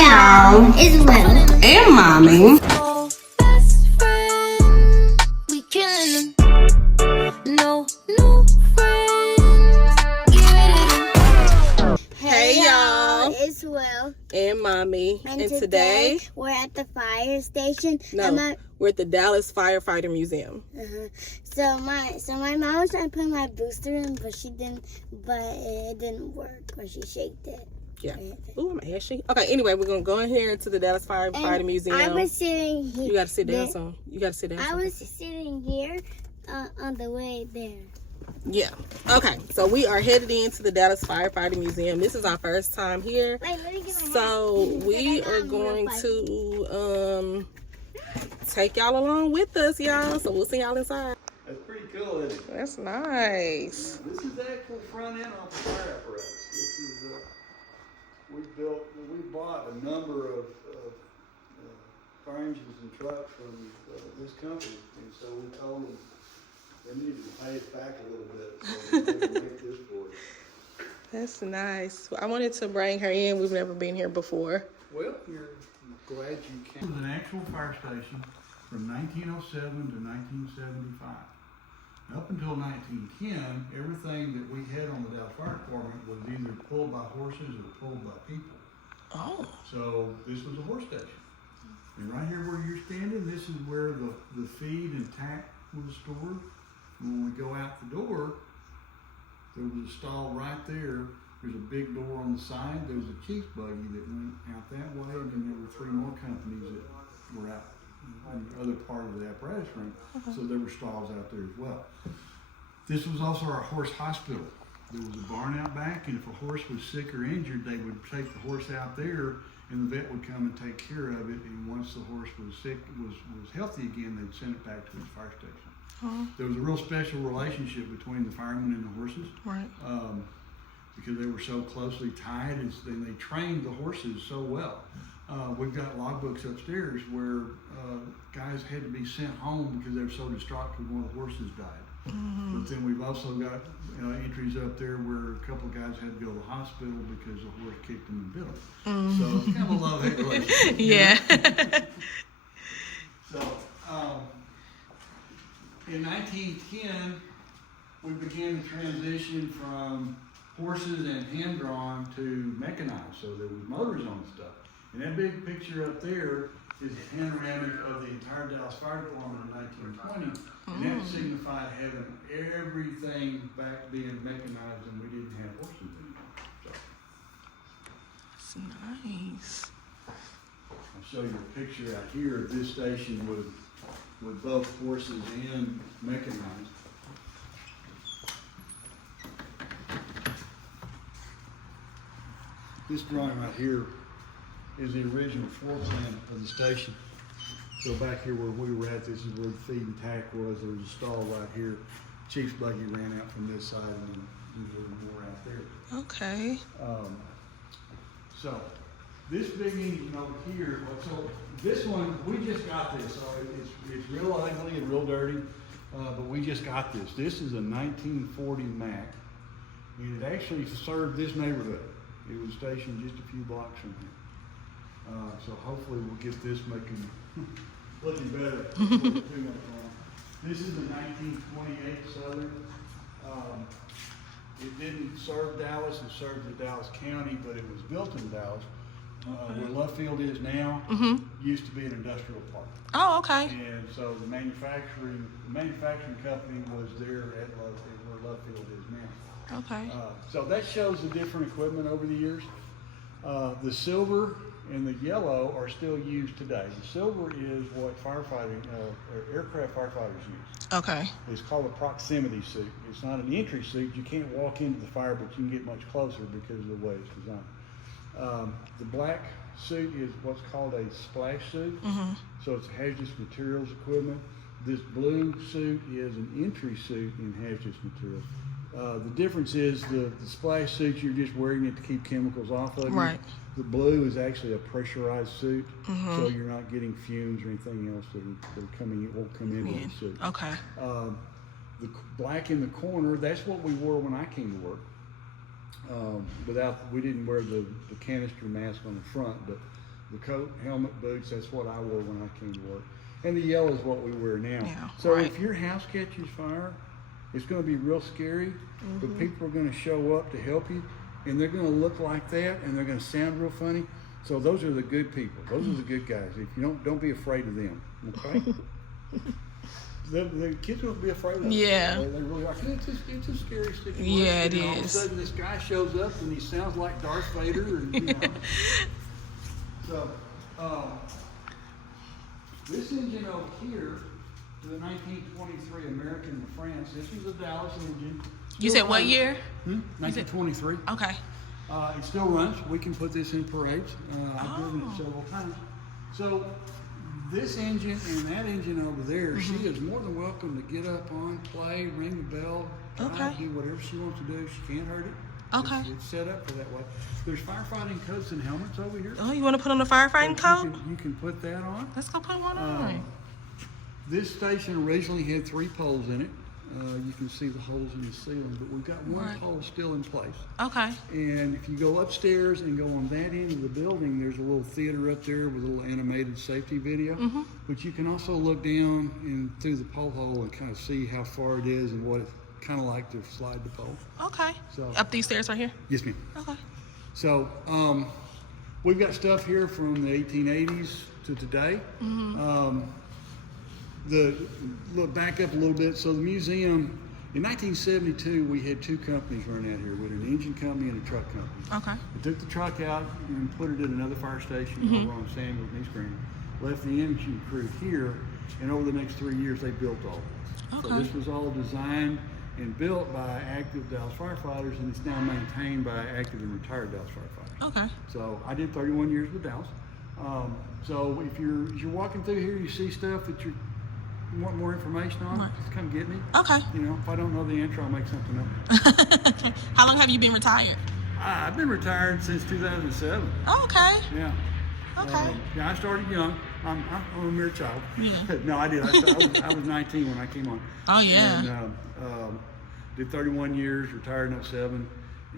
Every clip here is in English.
y'all, it's Will and Mommy. Hey y'all, it's Will and Mommy, and today we're at the fire station. We're at the Dallas Firefighter Museum. So my mom was trying to put my booster in, but it didn't work, or she shaked it. Yeah. Ooh, I'm ashy. Okay, anyway, we're going to go in here into the Dallas Firefighter Museum. I was sitting here. You got to sit down, son. You got to sit down. I was sitting here on the way there. Yeah. Okay, so we are headed into the Dallas Firefighter Museum. This is our first time here. Wait, let me get my so hat. we are going to take y'all along with us, y'all. So we'll see y'all inside. That's pretty cool, isn't it? That's nice. This is the actual front end of the fire apparatus. This is we bought a number of fire engines and trucks from this company, and so we told them they needed to pay it back a little bit, so they could make this for us. That's nice. I wanted to bring her in. We've never been here before. Well, you're glad you came. It was an actual fire station from 1907 to 1975. Up until 1910, everything that we had on the Dallas Fire Department was either pulled by horses or pulled by people. Oh. So this was a horse station. And right here where you're standing, this is where the feed and tack was stored. When we go out the door, there was a stall right there. There's a big door on the side. There was a chief's buggy that went out that way, and then there were 3 more companies that were out on the other part of the apparatus room. So there were stalls out there as well. This was also our horse hospital. There was a barn out back, and if a horse was sick or injured, they would take the horse out there, and the vet would come and take care of it. And once the horse was sick, was healthy again, they'd send it back to his fire station. There was a real special relationship between the firemen and the horses, Right. Because they were so closely tied, and they trained the horses so well. We've got logbooks upstairs where guys had to be sent home because they were so distraught because one of the horses died. But then we've also got entries up there where a couple of guys had to go to the hospital because the horse kicked them and bit them. So it's kind of a love-hate relationship. Yeah. So in 1910, we began the transition from horses and hand-drawn to mechanized. So there was motors on the stuff. And that big picture up there is a panoramic of the entire Dallas Fire Department in 1920. And that signified having everything back being mechanized, and we didn't have horses anymore. So That's nice. I'll show you a picture out here of this station with both horses and mechanized. This drawing right here is the original floor plan of the station. So back here where we were at, this is where the feed and tack was. There was a stall right here. Chief's buggy ran out from this side, and then a little more out there. Okay. So this big engine over here, so this one, we just got this. So it's real ugly and real dirty, but we just got this. This is a 1940 Mack, and it actually served this neighborhood. It was stationed just a few blocks from here. So hopefully we'll get this looking better. This is a 1928 Southern. It didn't serve Dallas, it served the Dallas County, but it was built in Dallas. Where Love Field is now, used to be an industrial park. Oh, okay. And so the manufacturing company was there at where Love Field is now. Okay. So that shows the different equipment over the years. The silver and the yellow are still used today. The silver is what firefighting, or aircraft firefighters use. Okay. It's called a proximity suit. It's not an entry suit. You can't walk into the fire, but you can get much closer because of the way it's designed. The black suit is what's called a splash suit. So it's hazardous materials equipment. This blue suit is an entry suit in hazardous materials. The difference is the splash suit, you're just wearing it to keep chemicals off of you. Right. The blue is actually a pressurized suit, so you're not getting fumes or anything else that are coming, it won't come into the suit. Okay. The black in the corner, that's what we wore when I came to work. We didn't wear the canister mask on the front, but the coat, helmet, boots, that's what I wore when I came to work. And the yellow is what we wear now. Yeah, So right. if your house catches fire, it's going to be real scary, but people are going to show up to help you, and they're going to look like that, and they're going to sound real funny. So those are the good people. Those are the good guys. If you don't be afraid of them, okay? the kids don't be afraid of them. Yeah. They really are. It's a scary situation. Yeah, it All of a is. sudden, this guy shows up, and he sounds like Darth Vader, and you know. So, this engine over here, the 1923 American of France, this was a Dallas engine. You said what year? 1923. Okay. It still runs. We can put this in parades. I've driven it several times. So, this engine and that engine over there, she is more than welcome to get up on, play, ring the bell, drive, do whatever she wants to do. She can't hurt it. Okay. It's set up for that way. There's firefighting coats and helmets over here. Oh, you want to put on the firefighting coat? You can put that on. Let's go put one on. This station originally had 3 poles in it. You can see the holes in the ceiling, but we've got one pole still in place. Okay. And if you go upstairs and go on that end of the building, there's a little theater up there with a little animated safety video. But you can also look down and through the pole hole and kind of see how far it is and what it's kind of like to slide the pole. Okay. So, Up these stairs right here? yes, ma'am. Okay. So we've got stuff here from the 1880s to today. Look back up a little bit. So the museum, in 1972, we had 2 companies running out here. We had an engine company and a truck company. Okay. We took the truck out and put it at another fire station over on Samuel and East Green. Left the engine crew here, and over the next 3 years, they built all this. Okay. So this was all designed and built by active Dallas firefighters, and it's now maintained by active and retired Dallas firefighters. Okay. So I did 31 years with Dallas. So if you're walking through here, you see stuff that you want more information on, just come get me. Okay. You know, if I don't know the answer, I'll make something up. Okay. How long have you been retired? I've been retired since 2007. Oh, okay. Yeah. Okay. Yeah, I started young. I'm a mere child. Yeah. No, I did. I was 19 when I came on. Oh, yeah. And did 31 years, retired in 07,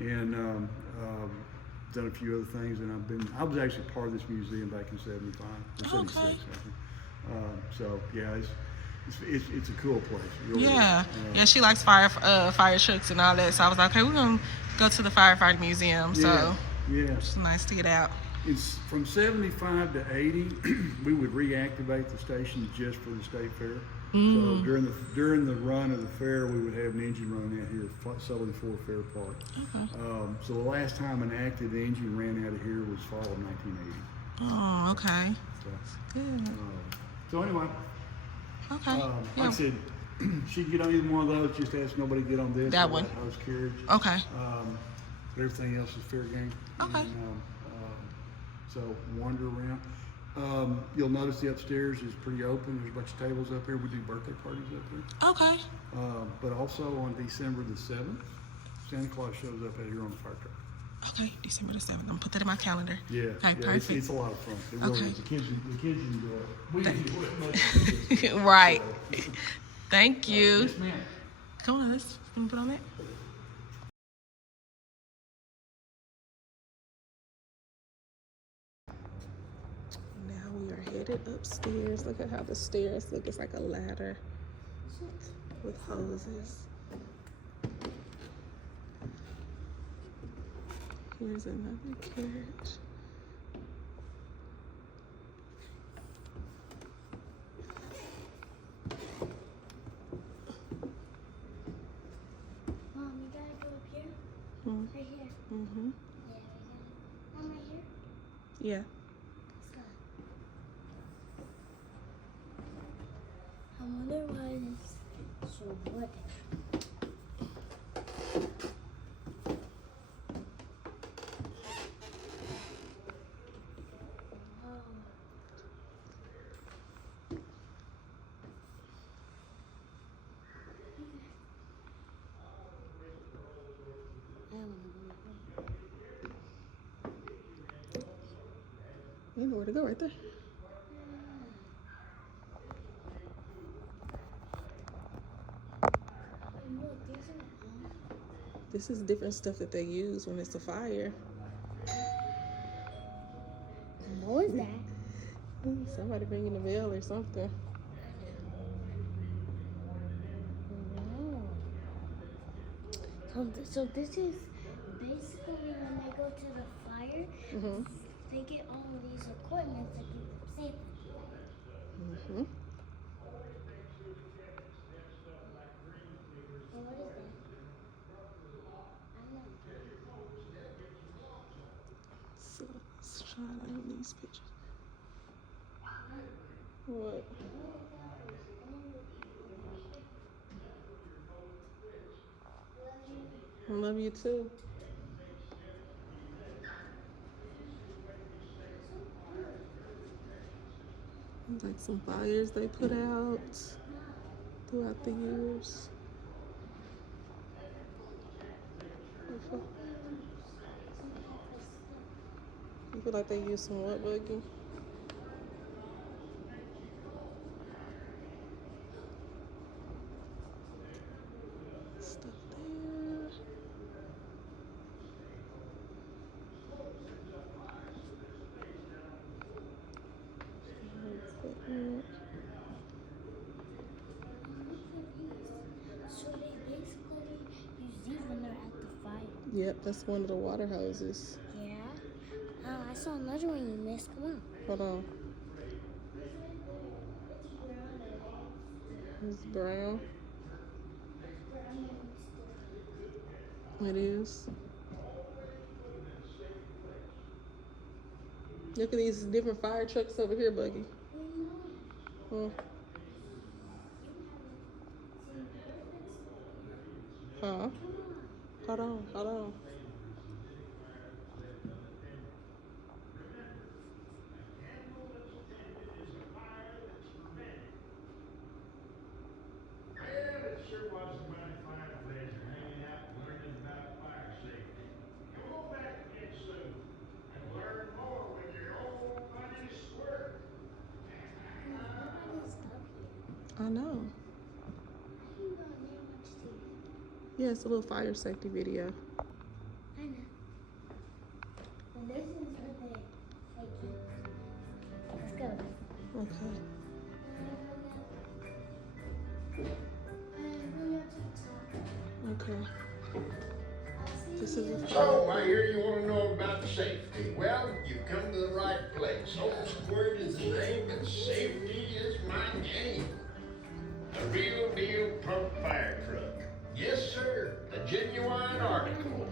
and done a few other things. And I was actually part of this museum back in 75 or 76. Okay. I think. So yeah, it's a cool place. It really Yeah. is. Yeah, she likes fire trucks and all that. So I was like, okay, we're going to go to the firefighting museum. So yeah. it's nice to get out. It's from 75 to 80, we would reactivate the station just for the state fair. So during the run of the fair, we would have an engine run out here, Southern Ford Fair Park. Okay. So the last time an active engine ran out of here was fall of 1980. Oh, okay. So, Good. so anyway, Okay. like Yeah. I said, she could get on either one of those. Just ask nobody to get on this. That or one. House carriage. Okay. But everything else is fair game. Okay. And, so wander around. You'll notice the upstairs is pretty open. There's a bunch of tables up here. We do birthday parties up there. Okay. But also on December the 7th, Santa Claus shows up out here on the fire truck. Okay, December the 7th. I'm going to put that in my calendar. Yeah, Okay, yeah, perfect. it's a lot of fun. It really Okay. is. The kids enjoy it. We enjoy it much as Right. so, Thank you. yes, ma'am. Come on, let's put on that. Now we are headed upstairs. Look at how the stairs look. It's like a ladder with hoses. Here's another carriage. Mom, you gotta go up here. Mm. Right here. Mm-hmm. Yeah, we gotta. Mom, right here. Yeah. Let's go. I wonder what is so what. You know where to go right there. This is different stuff that they use when it's a fire. What was that? Somebody bringing the mail or something. So this is basically when they go to the fire, they get all of these equipment to keep them safe. Mm-hmm. So what is that? I know. So let's try to name these pictures. What? I love you too. Like some fires they put out throughout the years. You feel like they use some what, Buggy? Stuff there. Equipment. So they basically use these when they're at the fire. Yep, that's one of the water hoses. Yeah. I saw another one you missed. Come on. Hold on. It's brown. It is. Look at these different fire trucks over here, Buggy. Huh? Huh? Hold on, hold on. I know. Yeah, it's a little fire safety video. I know. And this is what they use. Let's go. Okay. Okay. This is a So, I hear you want to know about safety. Well, you've come to the right place. Old Squirt is the name, and safety is my game. A real deal pump fire truck. Yes, sir. A genuine article.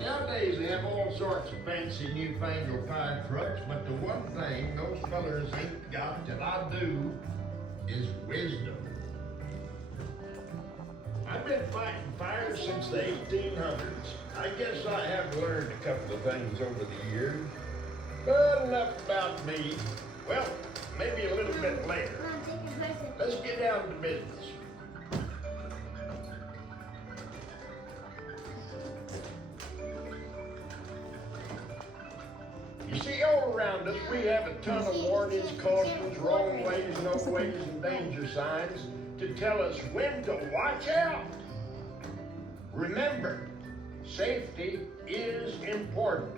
Nowadays, they have all sorts of fancy newfangled fire trucks, but the one thing those fellers ain't got that I do is wisdom. I've been fighting fires since the 1800s. I guess I have learned a couple of things over the years. But enough about me. Well, maybe a little bit later. Let's get down to business. You see, all around us, we have a ton of warnings, cautions, wrong ways, no ways, and danger signs to tell us when to watch out. Remember, safety is important.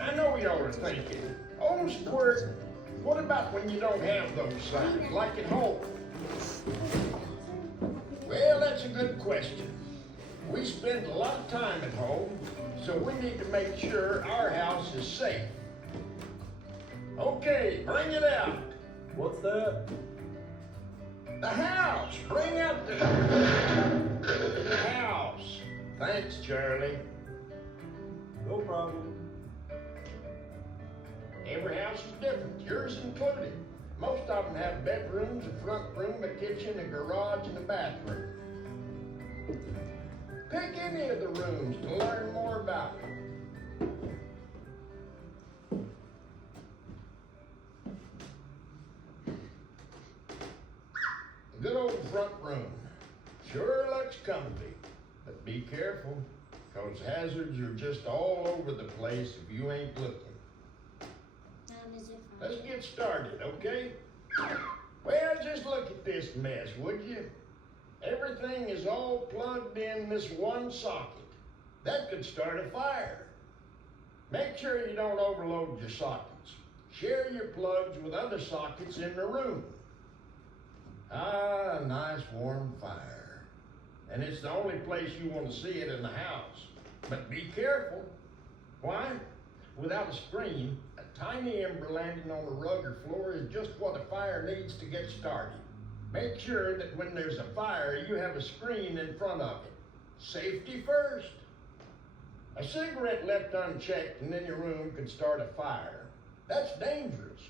I know y'all are thinking, oh, Squirt, what about when you don't have those signs, like at home? Well, that's a good question. We spend a lot of time at home, so we need to make sure our house is safe. Okay, bring it out. What's that? The house! Bring out the house! Thanks, Charlie. No problem. Every house is different, yours included. Most of them have bedrooms, a front room, a kitchen, a garage, and a bathroom. Pick any of the rooms to learn more about them. Good old front room. Sure looks comfy, but be careful, cause hazards are just all over the place if you ain't looking. Let's get started, okay? Well, just look at this mess, would you? Everything is all plugged in this one socket. That could start a fire. Make sure you don't overload your sockets. Share your plugs with other sockets in the room. Ah, a nice warm fire. And it's the only place you want to see it in the house. But be careful. Why? Without a screen, a tiny ember landing on a rug or floor is just what a fire needs to get started. Make sure that when there's a fire, you have a screen in front of it. Safety first. A cigarette left unchecked in any room could start a fire. That's dangerous.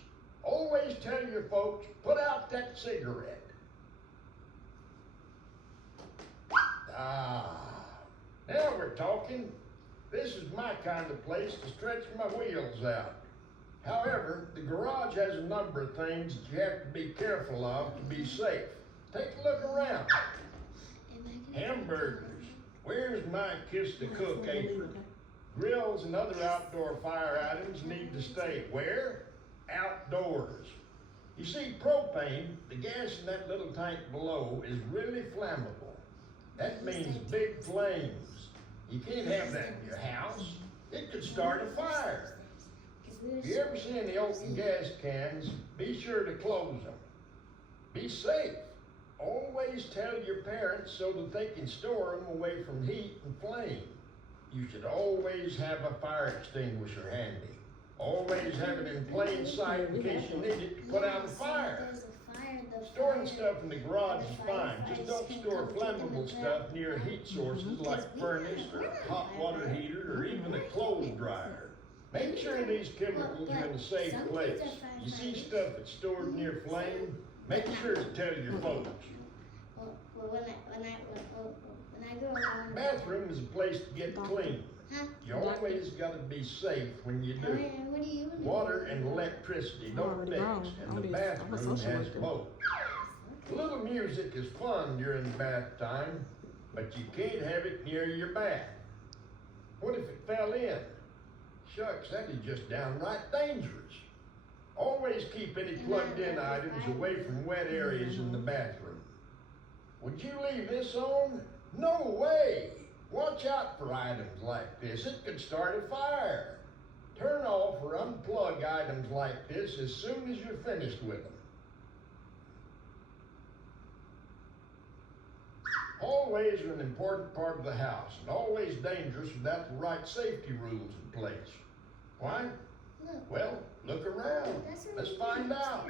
Always tell your folks, put out that cigarette. Ah, now we're talking. This is my kind of place to stretch my wheels out. However, the garage has a number of things that you have to be careful of to be safe. Take a look around. Hamburgers. Where's my kiss to cook apron? Grills and other outdoor fire items need to stay where? Outdoors. You see, propane, the gas in that little tank below, is really flammable. That means big flames. You can't have that in your house. It could start a fire. If you ever see any open gas cans, be sure to close them. Be safe. Always tell your parents so that they can store them away from heat and flame. You should always have a fire extinguisher handy. Always have it in plain sight in case you need it to put out a fire. Storing stuff in the garage is fine. Just don't store flammable stuff near heat sources like furnace or hot water heater or even a clothes dryer. Make sure these chemicals are in a safe place. You see stuff that's stored near flame, make sure to tell your folks. When I go around. Bathroom is a place to get clean. You always gotta be safe when you do. What do you Water and electricity don't mix, and the bathroom has both. A little music is fun during bath time, but you can't have it near your bath. What if it fell in? Shucks, that is just downright dangerous. Always keep any plugged-in items away from wet areas in the bathroom. Would you leave this on? No way! Watch out for items like this. It could start a fire. Turn off or unplug items like this as soon as you're finished with them. Hallways are an important part of the house and always dangerous without the right safety rules in place. Why? Well, look around. Let's find out.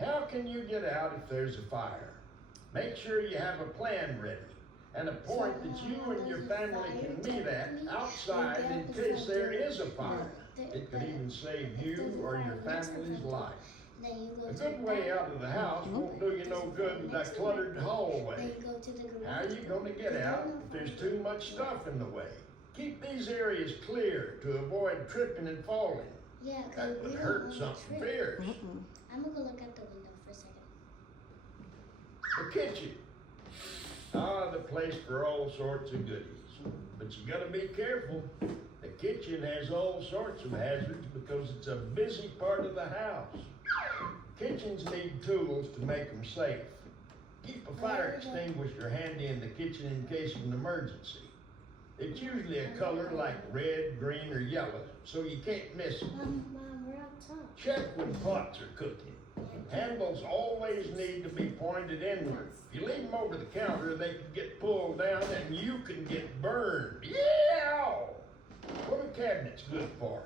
How can you get out if there's a fire? Make sure you have a plan ready and a point that you and your family can meet at outside in case there is a fire. It could even save you or your family's life. A good way out of the house won't do you no good with that cluttered hallway. How are you going to get out if there's too much stuff in the way? Keep these areas clear to avoid tripping and falling. Yeah, That would hurt something fierce. I'm gonna go look at the window for a second. The kitchen. Ah, the place for all sorts of goodies. But you gotta be careful. The kitchen has all sorts of hazards because it's a busy part of the house. Kitchens need tools to make them safe. Keep a fire extinguisher handy in the kitchen in case of an emergency. It's usually a color like red, green, or yellow, so you can't miss it. Mom, we're outside. Check when pots are cooking. Handles always need to be pointed inward. If you leave them over the counter, they can get pulled down and you can get burned. Yeah! What are cabinets good for?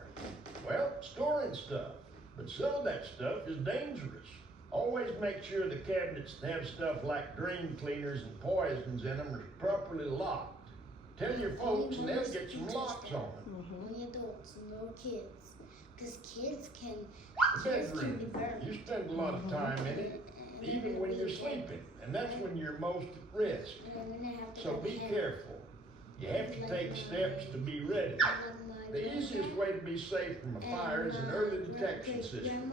Well, storing stuff. But some of that stuff is dangerous. Always make sure the cabinets that have stuff like drain cleaners and poisons in them are properly locked. Tell your folks and they'll get some locks on them. Only adults, no kids. Because kids can The be bedroom, burned. you spend a lot of time in it, even when you're sleeping, and that's when you're most at risk. And then they have to So go be ahead. careful. You have to take steps to be ready. The easiest way to be safe from a fire is an early detection system.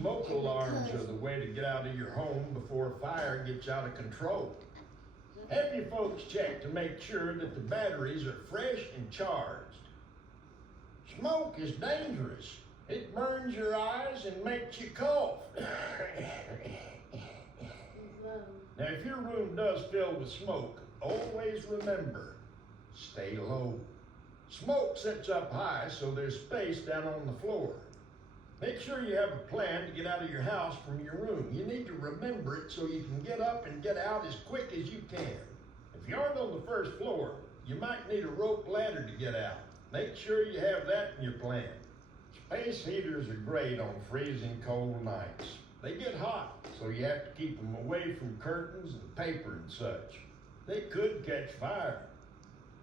Smoke alarms are the way to get out of your home before a fire gets out of control. Have your folks check to make sure that the batteries are fresh and charged. Smoke is dangerous. It burns your eyes and makes you cough. Now, if your room does fill with smoke, always remember, stay low. Smoke sits up high, so there's space down on the floor. Make sure you have a plan to get out of your house from your room. You need to remember it so you can get up and get out as quick as you can. If you aren't on the first floor, you might need a rope ladder to get out. Make sure you have that in your plan. Space heaters are great on freezing cold nights. They get hot, so you have to keep them away from curtains and paper and such. They could catch fire.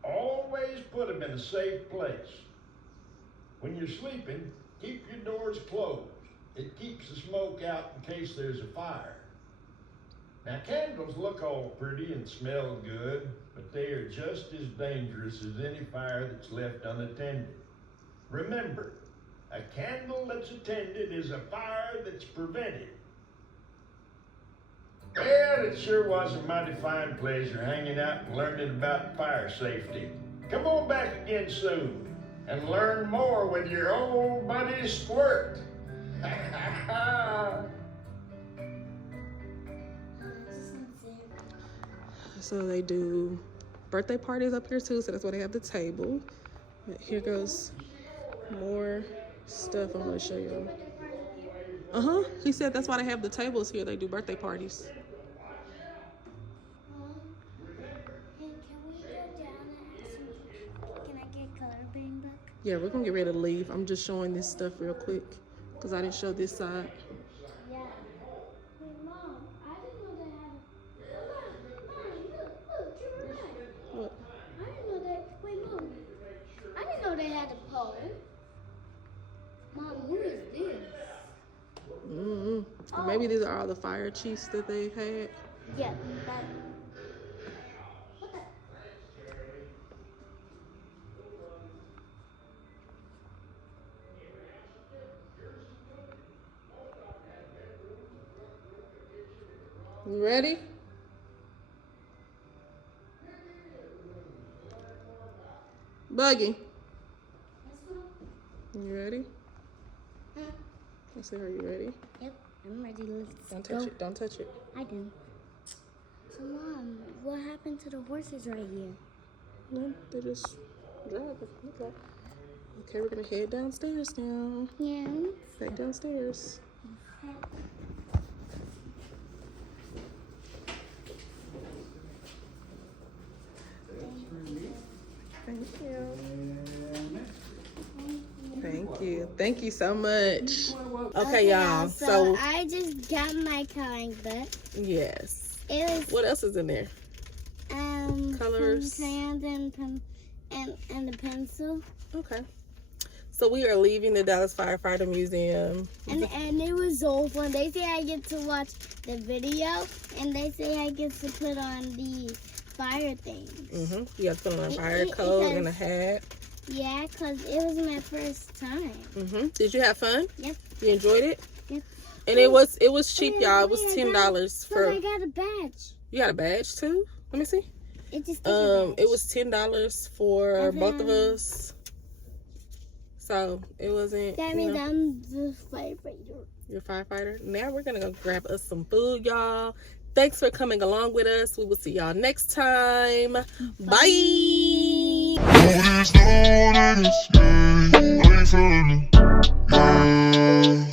Always put them in a safe place. When you're sleeping, keep your doors closed. It keeps the smoke out in case there's a fire. Now, candles look all pretty and smell good, but they are just as dangerous as any fire that's left unattended. Remember, a candle that's attended is a fire that's prevented. Well, it sure was a mighty fine pleasure hanging out and learning about fire safety. Come on back again soon and learn more with your old buddy Squirt. So they do birthday parties up here too, so that's why they have the table. But here goes more stuff I'm gonna show you. He said that's why they have the tables here. They do birthday parties. Can I get coloring book? Yeah, we're gonna get ready to leave. I'm just showing this stuff real quick because I didn't show this side. Yeah. Wait, Mom, I didn't know they had look, you're right. What? I didn't know that. Wait, Mom. I didn't know they had a pole. Mom, who is this? Or maybe these are all the fire chiefs that they had. Yeah, that. What the? You ready? Buggy. You ready? Huh? I said, are you ready? Yep, I'm ready. Let's Don't go. touch it. Don't touch it. I do. So, Mom, what happened to the horses right here? No, they just driving. Okay. Okay, we're gonna head downstairs now. Yeah. Back downstairs. Thank you. Thank you. Thank you so much. Okay, y'all. So I just got my coloring book. yes. It was What else is in there? some Colors. crayons and a pencil. Okay. So we are leaving the Dallas Firefighter Museum. And it was so fun. They say I get to watch the video, and they say I get to put on the fire things. You have to put on a fire coat and a hat. Yeah, because it was my first time. Did you have fun? Yep. You enjoyed it? Yep. And it was cheap, y'all. It was $10 But for. I got a badge. You got a badge too? Let me see. It just It was $10 for Okay. both of us. So it wasn't. That you means know, I'm the firefighter. you're a firefighter. Now we're gonna go grab us some food, y'all. Thanks for coming along with us. We will see y'all next time. Bye. All these new niggas, yeah, I ain't feeling it, yeah.